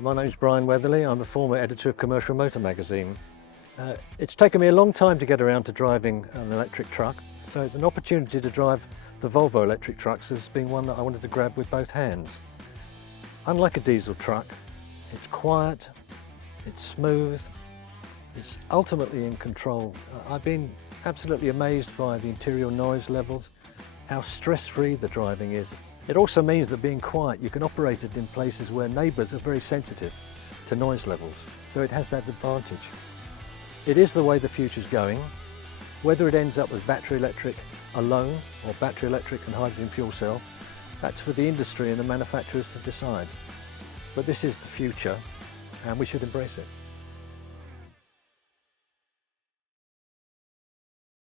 My name's Brian Weatherley. I'm a former editor of Commercial Motor magazine. It's taken me a long time to get around to driving an electric truck, so it's an opportunity to drive the Volvo electric trucks has been one that I wanted to grab with both hands. Unlike a diesel truck, it's quiet, it's smooth, it's ultimately in control. I've been absolutely amazed by the interior noise levels, how stress-free the driving is. It also means that being quiet, you can operate it in places where neighbours are very sensitive to noise levels, so it has that advantage. It is the way the future's going. Whether it ends up as battery electric alone or battery electric and hydrogen fuel cell, that's for the industry and the manufacturers to decide. But this is the future and we should embrace it.